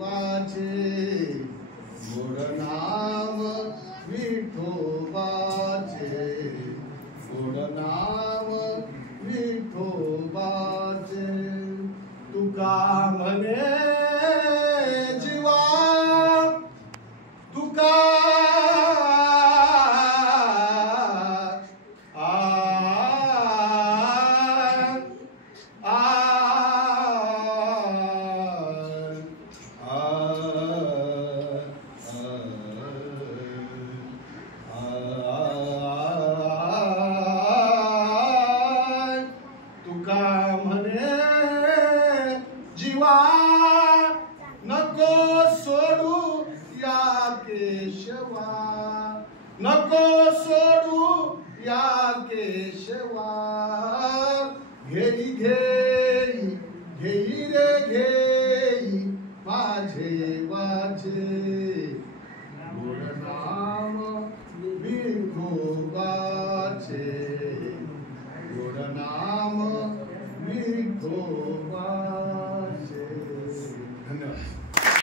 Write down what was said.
वाचे गोड नाम विठोबाचे गोड नाम विठोबाचे तुका म्हणे जीवा तुका तुका म्हणे जीवा नको सोडू या केशवा नको सोडू या केशवा घेई घेई घेई रे घेई माझे वाचे गोड नाम विठोबाचे गोड नाम विठोबाचे. धन्यवाद.